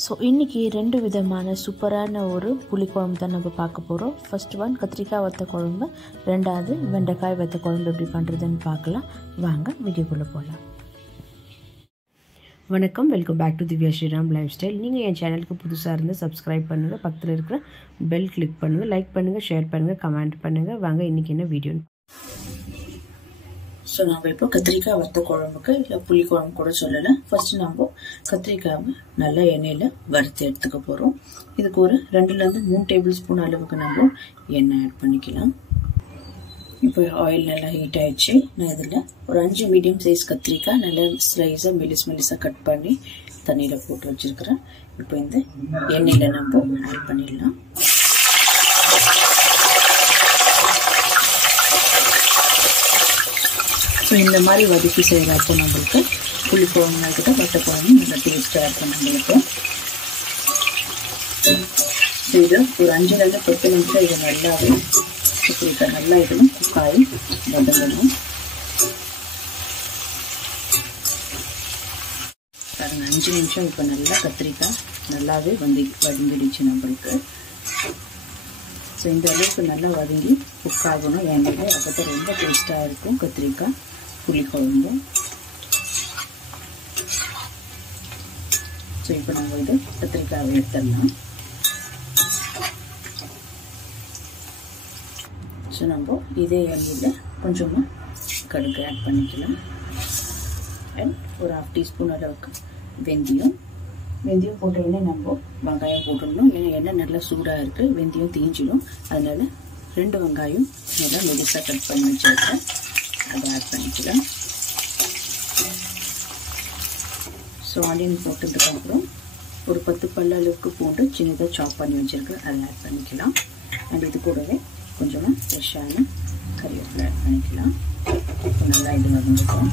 So இன்றைக்கி 2 விதமான சூப்பரான ஒரு புளிக்குழம்பு தான் நம்ம பார்க்க போகிறோம். ஃபர்ஸ்ட் ஒன் கத்திரிக்காய் வத்த குழம்பு, ரெண்டாவது வெண்டைக்காய் வத்த குழம்பு எப்படி பண்ணுறதுன்னு பார்க்கலாம். வாங்க வீடியோக்குள்ளே போகலாம். வணக்கம், welcome back to Divya Sriram lifestyle. நீங்கள் என் சேனலுக்கு புதுசாக இருந்து சப்ஸ்கிரைப் பண்ணுங்கள், பக்கத்தில் இருக்கிற பெல் கிளிக் பண்ணுங்கள், லைக் பண்ணுங்கள், ஷேர் பண்ணுங்கள், கமெண்ட் பண்ணுங்கள். வாங்க இன்றைக்கி என்ன வீடியோன்னு. ஸோ நம்ம இப்போ கத்திரிக்காய் வத்த குழம்புக்கு இல்லை புளி குழம்பு கூட சொல்லலாம். ஃபர்ஸ்ட் நம்ம கத்திரிக்காவை நல்லா எண்ணெயில் வறுத்து எடுத்துக்க போகிறோம். இதுக்கு ஒரு 2-3 டேபிள் ஸ்பூன் அளவுக்கு நம்ம எண்ணெய் ஆட் பண்ணிக்கலாம். இப்போ ஆயில் நல்லா ஹீட் ஆயிடுச்சு. நான் இதில் ஒரு 5 மீடியம் சைஸ் கத்திரிக்காய் நல்லா ஸ்லைஸாக மெலிசாக கட் பண்ணி தண்ணியில் போட்டு வச்சுருக்கிறேன். இப்போ இந்த எண்ணெயில் நம்ம ஆட் பண்ணிடலாம். ஸோ இந்த மாதிரி வதக்கி செய்கிறப்போ நம்மளுக்கு புளி குழம்புக்கிட்ட வத்த குழம்பு நல்லா டேஸ்ட்டாக இருக்கும் நம்மளுக்கு. ஸோ இது ஒரு 5-10 நிமிஷம் இது நல்லாவே கத்திரிக்காய் நல்லா இதெல்லாம் குக்காயி வதங்கணும். பாருங்க 5 நிமிஷம் இப்போ நல்லா கத்திரிக்காய் நல்லாவே வதங்கிடுச்சு நம்மளுக்கு. ஸோ இந்த அளவுக்கு நல்லா வதங்கி குக் ஆகணும். ஏன்னா அப்போ ரொம்ப டேஸ்ட்டாக இருக்கும் கத்திரிக்காய் புளி குழம்பு. ஸோ இப்போ நம்ம இது கத்திரிக்காயை எடுத்துடலாம். ஸோ நம்ம இதே எண்ணெயில் கொஞ்சமாக கடுகு ஆட் பண்ணிக்கலாம். அண்ட் ஒரு 1/2 டீஸ்பூன் அளவுக்கு வெந்தயம் போட்டோடனே நம்ம வெங்காயம் போட்டுடணும். ஏன்னா எண்ணெய் நல்லா சூடாக இருக்குது, வெந்தயம் தீஞ்சிடும். அதனால் 2 வெங்காயம் நல்லா மெலிசாக கட் பண்ணி வச்சுருக்கேன், அதை ஆட் பண்ணிக்கலாம். ஸோ ஆனியன் போட்டதுக்கப்புறம் ஒரு 10 பல் அளவுக்கு பூண்டு சின்னதாக சாப் பண்ணி வச்சுருக்கேன், அதை ஆட் பண்ணிக்கலாம். அண்ட் இது கூடவே கொஞ்சமாக ஃப்ரெஷ்ஷான கறிவேப்பிலை ஆட் பண்ணிக்கலாம். இப்போ நல்லா இது வந்துடும்.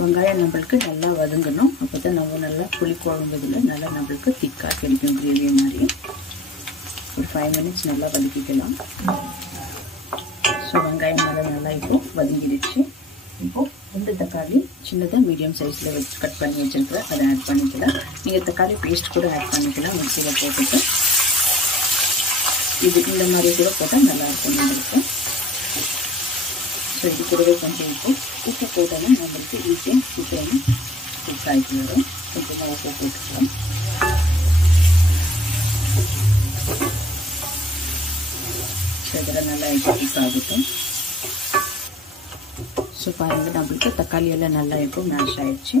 வெங்காயம் நம்மளுக்கு நல்லா வதங்கணும். அப்போ தான் நம்ம நல்லா புளி குழம்பு இதில் நல்லா நம்மளுக்கு திக்காக கிடைக்கும், கிரேவி மாதிரி. ஒரு 5 மினிட்ஸ் நல்லா வதக்கிக்கலாம். ஸோ வெங்காயம் நல்லா இப்போ வதங்கிடுச்சு. இப்போது 2 தக்காளி சின்னதாக மீடியம் சைஸில் வச்சு கட் பண்ணி வச்சுருக்கிறேன், அதை ஆட் பண்ணிக்கலாம். நீங்கள் தக்காளி பேஸ்ட் கூட ஆட் பண்ணிக்கலாம் மிக்சியில் போட்டுட்டு. இது இந்த மாதிரி கூட போட்டால் நல்லாயிருக்கும் நம்மளுக்கு. ஸோ இது கூடவே கொஞ்சம் உப்பு போட்டோன்னா நம்மளுக்கு ஈஸியாக சீக்கிரமாக குக் ஆகிட்டு வரும். கொஞ்சமாக உப்பு போட்டுக்கலாம். ஸோ இதெல்லாம் நல்லா குக் ஆகட்டும். ஸோ பாருங்கள் நம்மளுக்கு தக்காளி எல்லாம் நல்லா இப்போ மேஷ் ஆகிடுச்சு.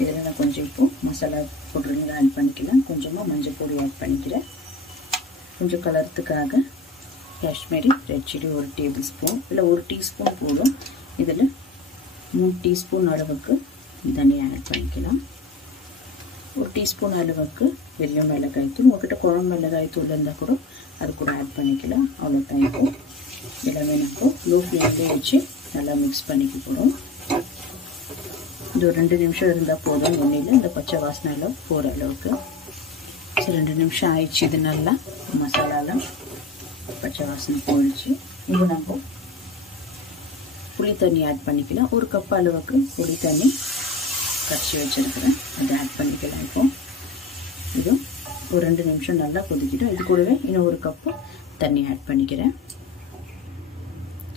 இதில் நான் கொஞ்சம் இப்போ மசாலா பவுடருங்க ஆட் பண்ணிக்கலாம். கொஞ்சமாக மஞ்சள் பொடி ஆட் பண்ணிக்கிறேன். கொஞ்சம் கலர்த்துக்காக Kashmiri red chilli 1 tablespoon இல்லை 1 டீஸ்பூன் போதும். இதில் 3 டீஸ்பூன் அளவுக்கு தனியா ஆட் பண்ணிக்கலாம். 1 டீஸ்பூன் அளவுக்கு வெள்ளை மிளகாய் தூள். உங்கள்கிட்ட குழம்பு மிளகாய் தூள் இருந்தால் கூட அது கூட ஆட் பண்ணிக்கலாம். அவ்வளோதான். இப்போ எல்லாமே நம்ம லோ ஃப்ளேம்லேயே வச்சு நல்லா மிக்ஸ் பண்ணிக்க போகிறோம். இது ஒரு 2 நிமிஷம் இருந்தால் போதும். எண்ணெயில் இந்த பச்சை வாசனையில் போகிற அளவுக்கு. ஸோ 2 நிமிஷம் ஆயிடுச்சு. இது நல்லா மசாலாலாம் பச்சை வாசனை போயிடுச்சு. இப்போ நம்ம புளி தண்ணி ஆட் பண்ணிக்கலாம். 1 கப் அளவுக்கு புளி தண்ணி கரைச்சி வச்சுருக்கிறேன், அதை ஆட் பண்ணிக்கலாம். இப்போ இது ஒரு 2 நிமிஷம் நல்லா கொதிக்கிட்டோம். இது கூடவே இன்னும் 1 கப்பு தண்ணி ஆட் பண்ணிக்கிறேன்.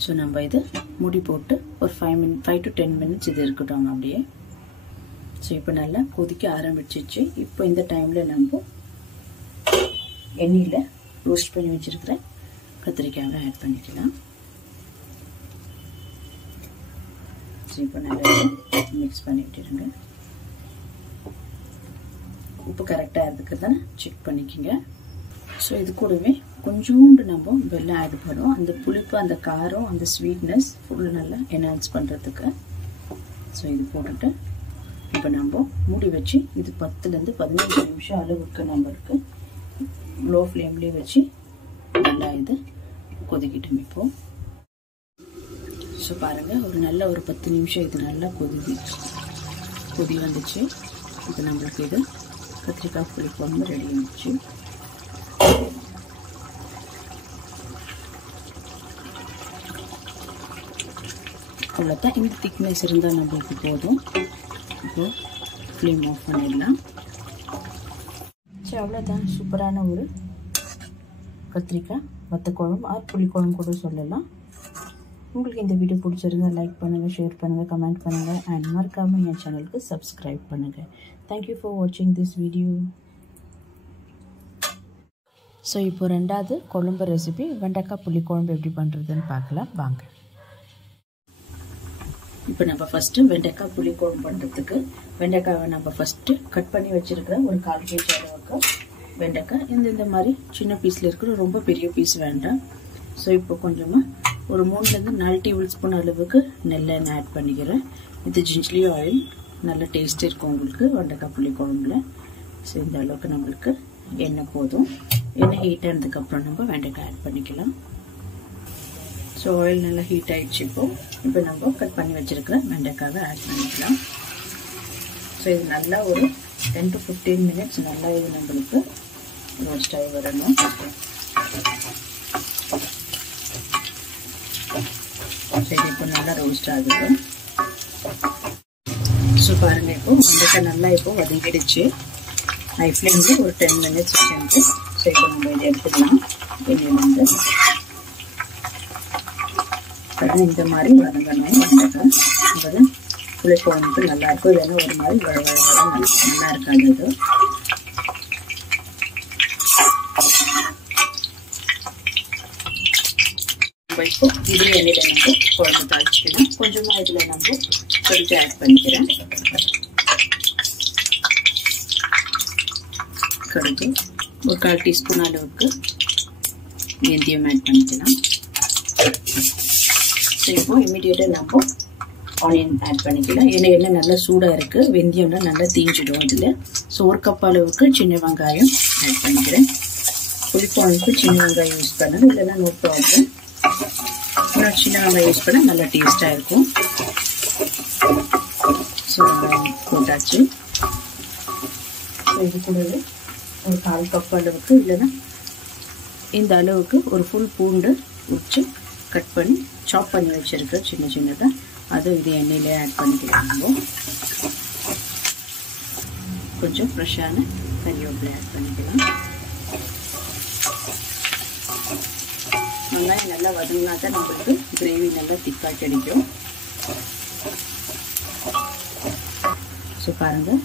ஸோ நம்ம இது மூடி போட்டு ஒரு 5 to 10 மினிட்ஸ் இது இருக்கட்டும் அப்படியே. ஸோ இப்போ நல்லா கொதிக்க ஆரம்பிச்சிச்சு. இப்போ இந்த டைமில் நம்ம எண்ணெயில் ரோஸ்ட் பண்ணி வச்சுருக்கிறேன் கத்திரிக்காயை ஆட் பண்ணிக்கலாம். இப்போ நல்லா மிக்ஸ் பண்ணிட்டுருங்க. உப்பு கரெக்டாக இருக்குது தானே செக் பண்ணிக்கோங்க. ஸோ இது கூடவே கொஞ்சோண்டு நம்ம வெல்லம் ஆட் பண்ணுவோம். அந்த புளிப்பு, அந்த காரம், அந்த ஸ்வீட்னஸ் ஃபுல் நல்லா என்ஹான்ஸ் பண்ணுறதுக்கு. ஸோ இது போட்டுட்டு இப்போ நம்ம மூடி வச்சு இது 10-15 நிமிஷம் அளவுக்கு நம்மளுக்கு லோ ஃப்ளேம்லேயே வச்சு நல்லா இது கொதிக்கிட்டோம். இப்போது ஸோ பாருங்கள் ஒரு 10 நிமிஷம் இது நல்லா கொதி வந்துச்சு. இப்போ நம்மளுக்கு இது கத்திரிக்காய் புளி குழம்பு ரெடி ஆகிடுச்சு. அவ்வளோதான். இந்த திக்னஸ் இருந்தால் நம்மளுக்கு போதும். இப்போ ஃப்ளேம் ஆஃப் பண்ணிடலாம். சரி, அவ்வளோதான். சூப்பரான ஒரு கத்திரிக்காய் வத்த குழம்பு ஆர் புளி குழம்பு கூட சொல்லலாம். உங்களுக்கு இந்த வீடியோ பிடிச்சிருந்தா லைக் பண்ணுங்கள், ஷேர் பண்ணுங்கள், கமெண்ட் பண்ணுங்கள் அண்ட் மறக்காமல் என் சேனலுக்கு சப்ஸ்கிரைப் பண்ணுங்கள். தேங்க்யூ ஃபார் வாட்சிங் திஸ் வீடியோ. ஸோ இப்போ ரெண்டாவது குழம்பு ரெசிபி வெண்டைக்காய் புளி குழம்பு எப்படி பண்ணுறதுன்னு பார்க்கலாம் வாங்க. இப்போ நம்ம ஃபஸ்ட்டு வெண்டைக்காய் புளி குழம்பு பண்ணுறதுக்கு வெண்டைக்காவை நம்ம ஃபஸ்ட்டு கட் பண்ணி வச்சுருக்கிற ஒரு 1/4 kg அளவுக்கு வெண்டைக்காய் இந்த மாதிரி சின்ன பீஸில் இருக்கிற ரொம்ப பெரிய பீஸ் வேண்டாம். ஸோ இப்போ கொஞ்சமாக ஒரு 3-4 டேபிள் ஸ்பூன் அளவுக்கு நெல்லெண்ணெய் ஆட் பண்ணிக்கிறேன். இது ஜிஞ்சலி ஆயில், நல்ல டேஸ்ட் இருக்கும் உங்களுக்கு வெண்டைக்காய் புளி குழம்புல. ஸோ இந்த அளவுக்கு நம்மளுக்கு எண்ணெய் போதும். எண்ணெய் ஹீட் ஆனதுக்கப்புறம் நம்ம வெண்டைக்காய் ஆட் பண்ணிக்கலாம். ஸோ ஆயில் நல்லா ஹீட் ஆகிடுச்சு. இப்போ நம்ம கட் பண்ணி வச்சுருக்கிற வெண்டைக்காவை ஆட் பண்ணிக்கலாம். ஸோ இது நல்லா ஒரு 10 to 15 minutes நல்லா இது நம்மளுக்கு ரோஸ்ட் ஆகி வரணும். சரி, இப்போ நல்லா ரோஸ்ட் ஆகுது. ஸோ பாருங்க, இப்போ வெண்டைக்காய் நல்லா இப்போ வதங்கிடுச்சு. ஹை ஃப்ளேமில் ஒரு 10 minutes வச்சுட்டு ஸோ இப்போ நம்ம இதை எடுத்துக்கலாம். எண்ணெயிலேருந்து இந்த மாதிரி வதங்கணும் வெண்டைக்காய். அப்போ புளி குழம்புக்கு நல்லாயிருக்கும். இல்லைன்னா ஒரு மாதிரி வர நல்லா இருக்காது. இது இப்போ இதே எண்ணெயில் நம்ம குழம்பு தாளிச்சிக்கலாம். கொஞ்சமாக இதில் நம்ம கொஞ்சம் ஆட் பண்ணிக்கிறேன். கடுகு ஒரு 1/4 teaspoon அளவுக்கு வெந்தயம் ஆட் பண்ணிக்கலாம். ஸோ இப்போ இமீடியட்டாக நம்ம ஆனியன் ஆட் பண்ணிக்கலாம். ஏன்னா எண்ணெய் நல்லா சூடாக இருக்குது, வெந்தயம்னா நல்லா தீஞ்சிடும் இதில். ஸோ 1 கப் அளவுக்கு சின்ன வெங்காயம் ஆட் பண்ணிக்கிறேன். புளிக்குழம்புக்கு சின்ன வெங்காயம் யூஸ் பண்ணணும், இல்லைன்னா நோ ப்ராப்ளம். இன்னும் சின்ன வெங்காயம் யூஸ் பண்ணால் நல்லா டேஸ்ட்டாக இருக்கும். ஸோ வெங்காயம் போட்டாச்சு. ஸோ இது கூடவே ஒரு 1/4 கப் அளவுக்கு, இல்லைன்னா இந்த அளவுக்கு ஒரு ஃபுல் பூண்டு உரிச்சு கட் பண்ணி சாப் பண்ணி வச்சுருக்க சின்ன சின்னதாக அதுவும் இது எண்ணெயிலே ஆட் பண்ணிக்கலாம். நம்ம கொஞ்சம் ஃப்ரெஷ்ஷான கறிவேப்பிலை ஆட் பண்ணிக்கலாம். வெங்காயம் நல்லா வதங்கினா தான் நம்மளுக்கு கிரேவி நல்லா திக்காக கிடைக்கும். ஸோ பாருங்கள்,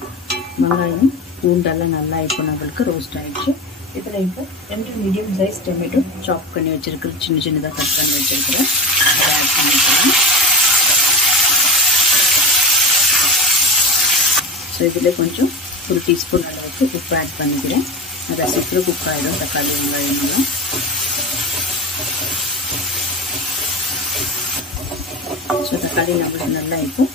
வெங்காயம் பூண்டெல்லாம் நல்லா இப்போ நம்மளுக்கு ரோஸ்ட் ஆகிடுச்சு. இதில் இப்போ 2 மீடியம் சைஸ் டொமேட்டோ சாப் பண்ணி வச்சுருக்கிற சின்ன சின்னதாக கட் பண்ணி வச்சுருக்கிறேன், அதை ஆட் பண்ணிக்கலாம். ஸோ இதில் கொஞ்சம் ஒரு டீஸ்பூன் அளவுக்கு உப்பு ஆட் பண்ணிக்கிறேன். அதை சீக்கிரம் குக் ஆகிடும் தக்காளி வெங்காயமெல்லாம். ஸோ தக்காளி நம்மளுக்கு நல்லா இப்போ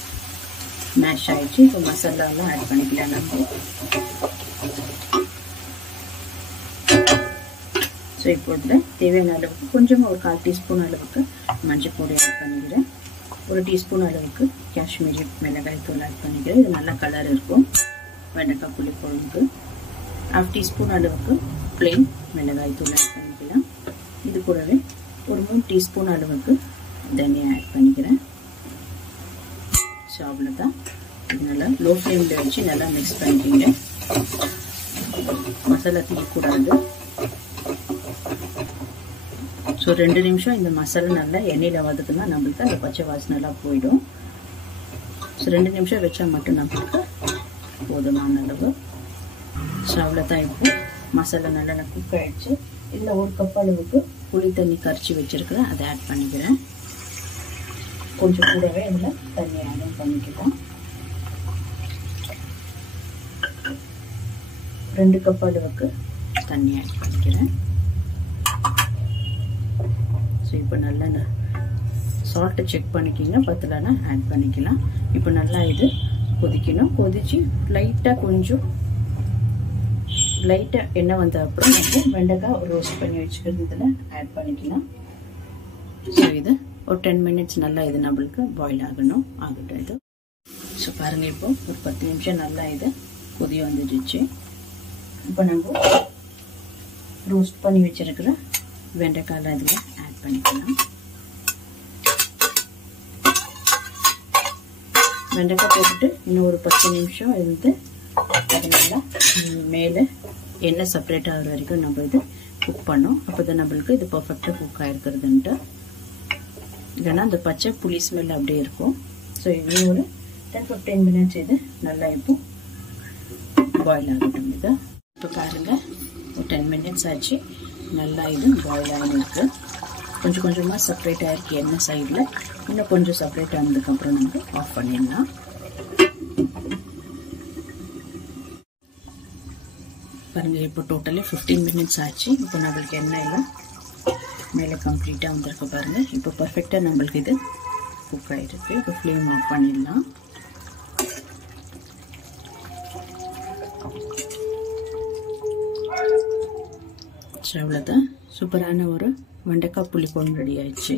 மேஷ் ஆகிடுச்சு. இப்போ மசாலாலாம் ஆட் பண்ணிக்கலாம். நம்ம ஸோ இப்போ இதில் தேவையான அளவுக்கு கொஞ்சமாக ஒரு 1/4 teaspoon அளவுக்கு மஞ்சள் பொடி ஆட் பண்ணிக்கிறேன். ஒரு டீஸ்பூன் அளவுக்கு காஷ்மீரி மிளகாய் தூள் ஆட் பண்ணிக்கிறேன். இது நல்ல கலர் இருக்கும் வெண்டைக்காய் புளி குழம்புக்கு. 1/2 teaspoon அளவுக்கு பிளெயின் மிளகாய் தூள் ஆட் பண்ணிக்கலாம். இது கூடவே ஒரு 3 teaspoon அளவுக்கு தனியா ஆட் பண்ணிக்கிறேன். ஸோ அவ்வளோதான். இது நல்லா லோ ஃப்ளேமில் வச்சு நல்லா மிக்ஸ் பண்ணிக்கிறேன். மசாலா தீயக்கூடாது. ஸோ 2 நிமிஷம் இந்த மசாலா நல்லா எண்ணெயில் வதக்குனா நம்மளுக்கு அந்த பச்சை வாசனைலாம் போயிடும். ஸோ 2 நிமிஷம் வச்சா மட்டும் நம்மளுக்கு போதுமான அளவு. ஸோ அவ்வளோதான். இப்போ மசாலா நல்லா குக் ஆகிடுச்சு. இதில் 1 கப் அளவுக்கு புளி தண்ணி கரைச்சி வச்சுருக்கிறேன், அதை ஆட் பண்ணிக்கிறேன். கொஞ்சம் கூடவே இதில் தண்ணி ஆட் பண்ணிக்கலாம். 2 கப் அளவுக்கு தண்ணி ஆட் பண்ணிக்கிறேன். ஸோ இப்போ நல்லா சால்ட்டை செக் பண்ணிக்கிங்க, பத்தலைன்னா ஆட் பண்ணிக்கலாம். இப்போ நல்லா இது கொதிக்கணும். கொதிச்சு லைட்டாக எண்ணெய் வந்த அப்புறம் நம்ம வெண்டைக்காய் ரோஸ்ட் பண்ணி வச்சுக்கிறது இதில் ஆட் பண்ணிக்கலாம். ஸோ இது ஒரு 10 minutes நல்லா இது நம்மளுக்கு பாயில் ஆகட்டும் இது. ஸோ பாருங்கள், இப்போ ஒரு 10 நிமிஷம் நல்லா இது கொதி வந்துடுச்சு. இப்போ நம்ம ரோஸ்ட் பண்ணி வச்சுருக்கிற வெண்டைக்காய் இதில் ஆட் பண்ணிக்கலாம். வெண்டைக்காய் போட்டுட்டு இன்னும் ஒரு 10 நிமிஷம் இருந்து அதனால மேலே எண்ணெய் செப்பரேட் ஆகிற வரைக்கும் நம்ம இது குக் பண்ணோம். அப்போ தான் நம்மளுக்கு இது பர்ஃபெக்டாக குக் ஆகிருக்கிறதுன்ட்டு. இல்லைன்னா அந்த பச்சை புளி ஸ்மெல் அப்படியே இருக்கும். ஸோ இன்னும் ஒரு 10-15 மினிட்ஸ் இது நல்லா இப்போ பாயில் ஆகட்டும். இது இப்போ பாருங்கள், ஒரு 10 மினிட்ஸ் ஆச்சு. நல்லா இது பாயில் ஆகிருக்கு. கொஞ்சம் கொஞ்சமாக செப்பரேட் ஆகிருக்கு எண்ணெய் சைடில். இன்னும் கொஞ்சம் செப்பரேட் ஆனதுக்கப்புறம் நம்ம ஆஃப் பண்ணிடலாம். பாருங்கள், இப்போ டோட்டலி 15 மினிட்ஸ் ஆச்சு. இப்போ நம்மளுக்கு எண்ணெயெல்லாம் மேலே கம்ப்ளீட்டாக வந்திருக்கு பாருங்கள். இப்போ பர்ஃபெக்டாக நம்மளுக்கு இது குக் ஆகிருக்கு. இப்போ ஃப்ளேம் ஆஃப் பண்ணிடலாம். அவ்வளோதான், சூப்பரான ஒரு வெண்டைக்காய் புளிக்குழம்பு ரெடி ஆயிடுச்சு.